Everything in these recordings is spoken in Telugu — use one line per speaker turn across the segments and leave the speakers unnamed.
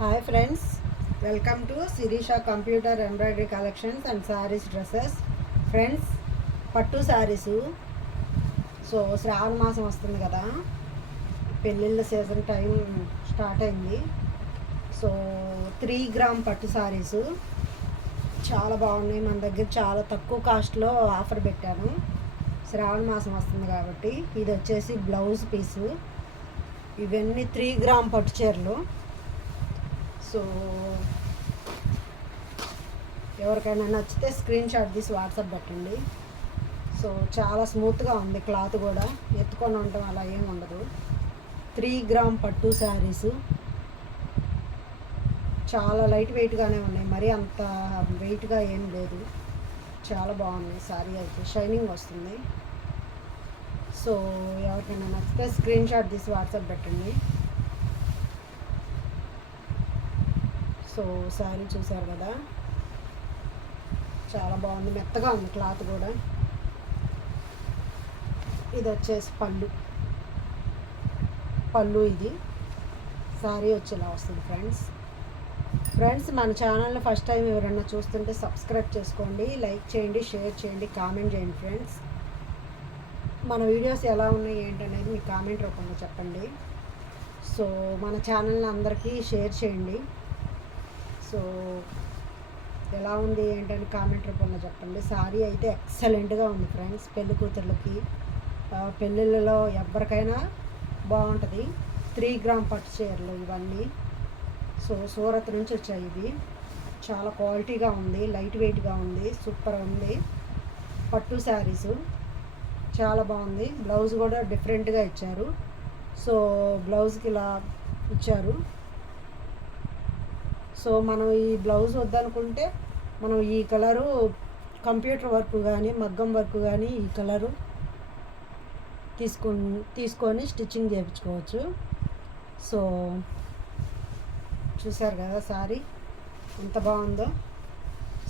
Hi friends welcome to Sirisha computer embroidery collections and saris dresses friends పట్టు శారీసు సో శ్రావణ మాసం వస్తుంది కదా. పెళ్ళిళ్ళ సీజన్ టైం స్టార్ట్ అయింది. సో త్రీ గ్రామ్ పట్టు శారీసు చాలా బాగున్నాయి మన దగ్గర. చాలా తక్కువ కాస్ట్లో ఆఫర్ పెట్టాను. శ్రావణ మాసం వస్తుంది కాబట్టి. ఇది వచ్చేసి బ్లౌజ్ పీసు ఇవన్నీ త్రీ గ్రామ్ పట్టు చీరలు. సో ఎవరికైనా నచ్చితే స్క్రీన్ షాట్ తీసి వాట్సాప్ పెట్టండి. సో చాలా స్మూత్గా ఉంది క్లాత్ కూడా. ఎత్తుకొని ఉండటం అలా ఏం ఉండదు. త్రీ గ్రామ్ పట్టు శారీసు చాలా లైట్ వెయిట్గానే ఉన్నాయి. మరీ అంత వెయిట్గా ఏం లేదు. చాలా బాగున్నాయి శారీ అయితే. షైనింగ్ వస్తుంది. సో ఎవరికైనా నచ్చితే స్క్రీన్ షాట్ తీసి వాట్సాప్ పెట్టండి. సో శారీ చూసారు కదా? చాలా బాగుంది. మెత్తగా ఉంది క్లాత్ కూడా. ఇది వచ్చేసి పళ్ళు. పళ్ళు ఇది. శారీ వచ్చేలా వస్తుంది ఫ్రెండ్స్. ఫ్రెండ్స్ మన ఛానల్ని ఫస్ట్ టైం ఎవరైనా చూస్తుంటే సబ్స్క్రైబ్ చేసుకోండి లైక్ చేయండి షేర్ చేయండి కామెంట్ చేయండి ఫ్రెండ్స్. మన వీడియోస్ ఎలా ఉన్నాయి ఏంటనేది మీ కామెంట్ రూపంలో చెప్పండి. సో మన ఛానల్ని అందరికీ షేర్ చేయండి. సో ఎలా ఉంది ఏంటని కామెంట్ రూపంలో చెప్పండి. సారీ అయితే ఎక్సలెంట్గా ఉంది ఫ్రెండ్స్ పెళ్ళి కూతుర్లకి పెళ్ళిళ్ళలో ఎవరికైనా బాగుంటుంది. త్రీ గ్రామ్ పట్టు చీరలు ఇవన్నీ. సో సూరత్ నుంచి వచ్చాయి ఇవి. చాలా క్వాలిటీగా ఉంది లైట్ వెయిట్గా ఉంది సూపర్ ఉంది. పట్టు శారీసు చాలా బాగుంది. బ్లౌజ్ కూడా డిఫరెంట్గా ఇచ్చారు. సో బ్లౌజ్కి ఇలా ఇచ్చారు. సో మనం ఈ బ్లౌజ్ వద్దనుకుంటే మనం ఈ కలరు కంప్యూటర్ వర్క్ కానీ మగ్గం వర్క్ కానీ ఈ కలరు తీసుకొని తీసుకొని స్టిచ్చింగ్ చేయించుకోవచ్చు. సో చూసారు కదా సారీ ఎంత బాగుందో.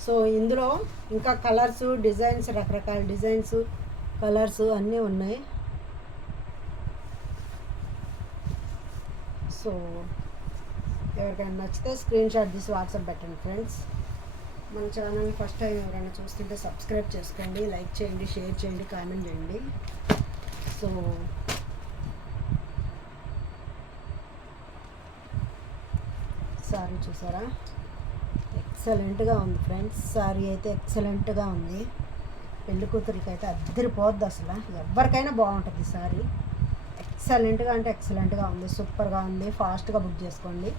సో ఇందులో ఇంకా కలర్స్ డిజైన్స్ రకరకాల డిజైన్స్ కలర్స్ అన్నీ ఉన్నాయి. సో ఎవరికైనా నచ్చితే స్క్రీన్ షాట్ తీసి వాట్సాప్ పెట్టండి ఫ్రెండ్స్ మన ఛానల్ ఫస్ట్ టైం ఎవరైనా చూస్తుంటే సబ్స్క్రైబ్ చేసుకోండి లైక్ చేయండి షేర్ చేయండి కామెంట్ చేయండి. సో సారీ చూసారా? ఎక్సలెంట్గా ఉంది ఫ్రెండ్స్ సారీ అయితే ఎక్సలెంట్గా ఉంది. పెళ్ళి కూతురికి అయితే అద్దరిపోద్ది అసలు. ఎవరికైనా బాగుంటుంది సారీ ఎక్సలెంట్గా అంటే ఎక్సలెంట్గా ఉంది సూపర్గా ఉంది. ఫాస్ట్గా బుక్ చేసుకోండి.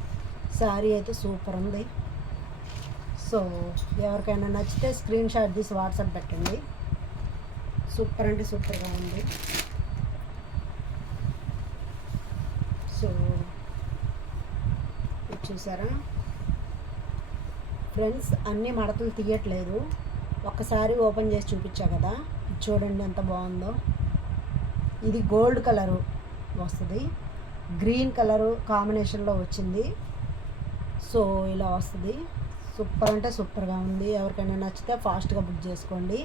సారీ అయితే సూపర్ ఉంది. సో ఎవరికైనా నచ్చితే స్క్రీన్ షాట్ తీసి వాట్సాప్ పెట్టండి. సూపర్ అంటే సూపర్గా ఉంది. సో ఇది చూసారా? ఫ్రెండ్స్ అన్ని మడతలు తీయట్లేదు. ఒక్కసారి ఓపెన్ చేసి చూపించా కదా? చూడండి ఎంత బాగుందో. ఇది గోల్డ్ కలరు వస్తుంది. గ్రీన్ కలరు కాంబినేషన్లో వచ్చింది. సో ఇలా వస్తుంది. సూపర్ అంటే సూపర్గా ఉంది. ఎవరికైనా నచ్చితే ఫాస్ట్గా బుక్ చేసుకోండి.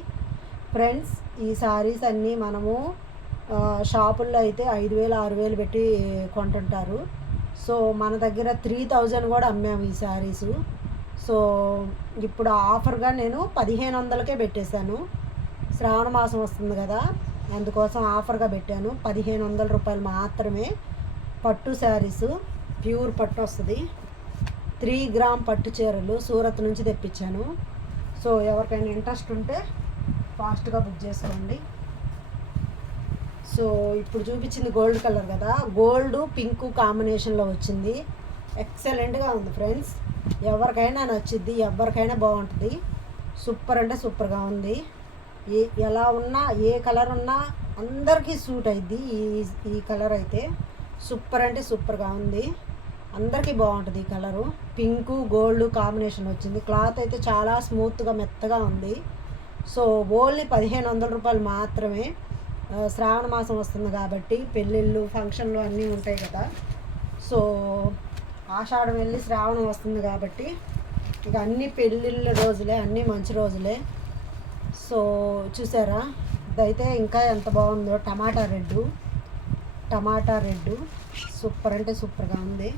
ఫ్రెండ్స్ ఈ సారీస్ అన్నీ మనము షాపుల్లో అయితే ఐదు వేలు ఆరు వేలు పెట్టి కొంటుంటారు. సో మన దగ్గర త్రీ థౌజండ్ కూడా అమ్మాము ఈ శారీసు సో ఇప్పుడు ఆఫర్గా నేను పదిహేను వందలకే పెట్టేశాను. శ్రావణ మాసం వస్తుంది కదా అందుకోసం ఆఫర్గా పెట్టాను. పదిహేను వందల రూపాయలు మాత్రమే పట్టు శారీసు ప్యూర్ పట్టు వస్తుంది. త్రీ గ్రామ్ పట్టు చీరలు సూరత్ నుంచి తెప్పించాను. సో ఎవరికైనా ఇంట్రెస్ట్ ఉంటే ఫాస్ట్గా బుక్ చేసుకోండి. సో ఇప్పుడు చూపించింది గోల్డ్ కలర్ కదా. గోల్డ్ పింక్ కాంబినేషన్లో వచ్చింది. ఎక్సలెంట్గా ఉంది ఫ్రెండ్స్. ఎవరికైనా నచ్చిద్ది ఎవరికైనా బాగుంటుంది. సూపర్ అంటే సూపర్గా ఉంది. ఏ ఎలా ఉన్నా ఏ కలర్ ఉన్నా అందరికీ సూట్ అయింది ఈ ఈ కలర్ అయితే. సూపర్ అంటే సూపర్గా ఉంది. అందరికీ బాగుంటుంది ఈ కలరు. పింకు గోల్డ్ కాంబినేషన్ వచ్చింది. క్లాత్ అయితే చాలా స్మూత్గా మెత్తగా ఉంది. సో ఓన్లీ పదిహేను వందల రూపాయలు మాత్రమే శ్రావణ మాసం వస్తుంది కాబట్టి పెళ్ళిళ్ళు ఫంక్షన్లు అన్నీ ఉంటాయి కదా. సో ఆషాఢం వెళ్ళి శ్రావణం వస్తుంది కాబట్టి ఇక అన్ని పెళ్ళిళ్ళ రోజులే అన్నీ మంచి రోజులే. సో చూసారా? ఇదైతే ఇంకా ఎంత బాగుందో tomato red. Tomato red. Super అంటే సూపర్గా ఉంది.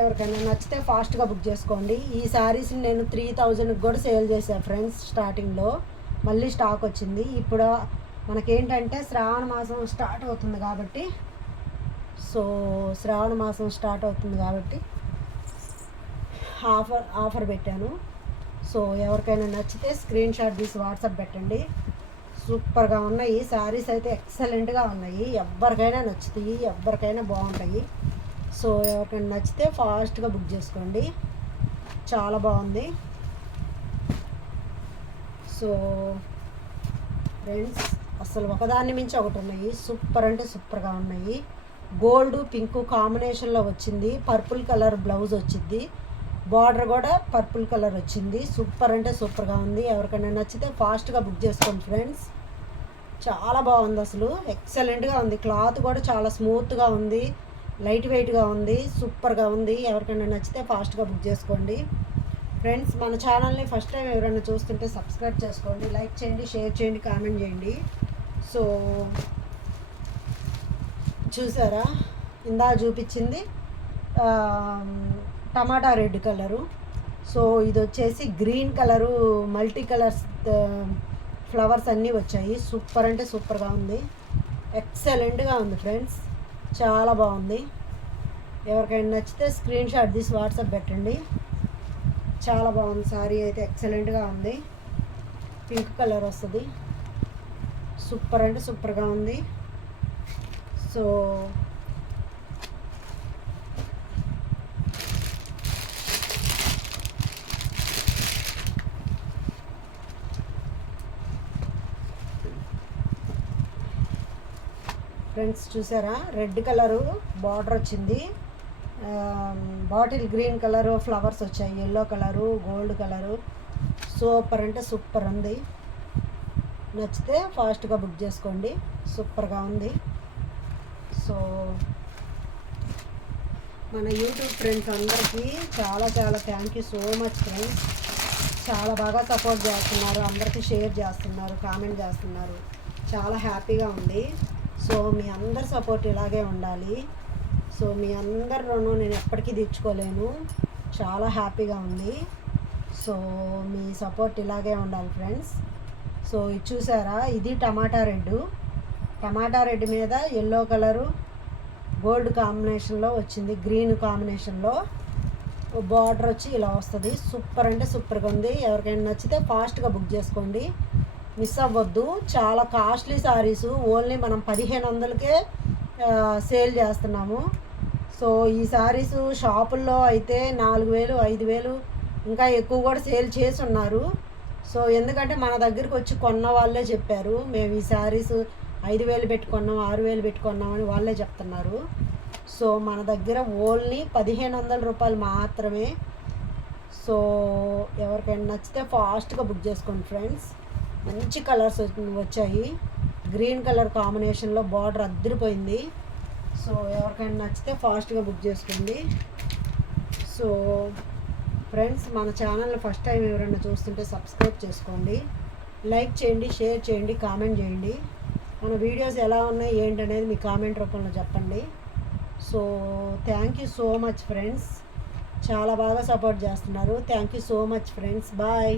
ఎవరికైనా నచ్చితే ఫాస్ట్గా బుక్ చేసుకోండి. ఈ శారీస్ని నేను త్రీ థౌజండ్కి కూడా సేల్ చేశాను ఫ్రెండ్స్ స్టార్టింగ్లో మళ్ళీ స్టాక్ వచ్చింది. ఇప్పుడు మనకేంటంటే శ్రావణ మాసం స్టార్ట్ అవుతుంది కాబట్టి. సో శ్రావణ మాసం స్టార్ట్ అవుతుంది కాబట్టి ఆఫర్ ఆఫర్ పెట్టాను. సో ఎవరికైనా నచ్చితే స్క్రీన్ షాట్ తీసి వాట్సాప్ పెట్టండి. సూపర్గా ఉన్నాయి. శారీస్ అయితే ఎక్సలెంట్గా ఉన్నాయి. ఎవరికైనా నచ్చుతాయి. ఎవరికైనా బాగుంటాయి. సో ఎవరికైనా నచ్చితే ఫాస్ట్గా బుక్ చేసుకోండి. చాలా బాగుంది. సో ఫ్రెండ్స్ అసలు ఒకదాన్ని మించి ఒకటి ఉన్నాయి. సూపర్ అంటే సూపర్గా ఉన్నాయి. గోల్డ్ పింక్ కాంబినేషన్లో వచ్చింది. పర్పుల్ కలర్ బ్లౌజ్ వచ్చింది. బార్డర్ కూడా పర్పుల్ కలర్ వచ్చింది. సూపర్ అంటే సూపర్గా ఉంది. ఎవరికైనా నచ్చితే ఫాస్ట్గా బుక్ చేసుకోండి ఫ్రెండ్స్. చాలా బాగుంది అసలు. ఎక్సలెంట్గా ఉంది. క్లాత్ కూడా చాలా స్మూత్గా ఉంది. లైట్ వెయిట్గా ఉంది సూపర్గా ఉంది. ఎవరికైనా నచ్చితే ఫాస్ట్గా బుక్ చేసుకోండి. ఫ్రెండ్స్ మన ఛానల్ని ఫస్ట్ టైం ఎవరైనా చూస్తుంటే సబ్స్క్రైబ్ చేసుకోండి. లైక్ చేయండి షేర్ చేయండి కామెంట్ చేయండి. సో చూసారా? ఇందా చూపించింది. టమాటా రెడ్ కలరు. సో ఇది వచ్చేసి green colour multi colours flowers అన్నీ వచ్చాయి. సూపర్ అంటే సూపర్గా ఉంది. ఎక్సలెంట్గా ఉంది ఫ్రెండ్స్. చాలా బాగుంది. ఎవరికైనా నచ్చితే స్క్రీన్ షాట్ తీసి వాట్సాప్ పెట్టండి. చాలా బాగుంది సారీ అయితే ఎక్సలెంట్గా ఉంది. పింక్ కలర్ వస్తుంది. సూపర్ అంటే సూపర్గా ఉంది. సో ఫ్రెండ్స్ చూసారా? రెడ్ కలరు బార్డర్ వచ్చింది. బాటిల్ గ్రీన్ కలరు ఫ్లవర్స్ వచ్చాయి. Yellow colour gold colour. Super అంటే సూపర్ ఉంది. నచ్చితే ఫాస్ట్గా బుక్ చేసుకోండి. సూపర్గా ఉంది. సో మన యూట్యూబ్ ఫ్రెండ్స్ అందరికీ చాలా చాలా thank you so much friends చాలా బాగా సపోర్ట్ చేస్తున్నారు. అందరికీ షేర్ చేస్తున్నారు కామెంట్ చేస్తున్నారు. చాలా హ్యాపీగా ఉంది. సో మీ అందరి సపోర్ట్ ఇలాగే ఉండాలి. సో మీ అందరి రుణం నేను ఎప్పటికీ తెచ్చుకోలేను చాలా హ్యాపీగా ఉంది. సో మీ సపోర్ట్ ఇలాగే ఉండాలి ఫ్రెండ్స్. సో ఇది చూసారా? ఇది టమాటా రెడ్ టమాటా రెడ్ మీద ఎల్లో కలరు గోల్డ్ కాంబినేషన్లో వచ్చింది. గ్రీన్ కాంబినేషన్లో బార్డర్ వచ్చి ఇలా వస్తుంది. సూపర్ అంటే సూపర్గా ఉంది. ఎవరికైనా నచ్చితే ఫాస్ట్గా బుక్ చేసుకోండి. మిస్ అవ్వద్దు. చాలా కాస్ట్లీ సారీస్ ఓన్లీ మనం పదిహేను వందలకే సేల్ చేస్తున్నాము. సో ఈ సారీస్ షాపుల్లో అయితే నాలుగు వేలు ఐదు వేలు ఇంకా ఎక్కువ కూడా సేల్ చేసి ఉన్నారు సో ఎందుకంటే మన దగ్గరికి వచ్చి కొన్న వాళ్ళే చెప్పారు. మేము ఈ శారీస్ ఐదు వేలు పెట్టుకున్నాం ఆరు వేలు పెట్టుకున్నాం అని వాళ్ళే చెప్తున్నారు. సో మన దగ్గర ఓన్లీ పదిహేను వందల రూపాయలు మాత్రమే. సో ఎవరికైనా నచ్చితే ఫాస్ట్గా బుక్ చేసుకోండి ఫ్రెండ్స్ మంచి కలర్స్ వచ్చాయి. గ్రీన్ కలర్ కాంబినేషన్లో బార్డర్ అద్దరిపోయింది. సో ఎవరికైనా నచ్చితే ఫాస్ట్గా బుక్ చేసుకోండి. సో ఫ్రెండ్స్ మన ఛానల్ని ఫస్ట్ టైం ఎవరైనా చూస్తుంటే సబ్స్క్రైబ్ చేసుకోండి. లైక్ చేయండి షేర్ చేయండి కామెంట్ చేయండి. మన వీడియోస్ ఎలా ఉన్నాయి ఏంటనేది మీ కామెంట్ రూపంలో చెప్పండి. So thank you so much friends చాలా బాగా సపోర్ట్ చేస్తున్నారు. Thank you so much friends bye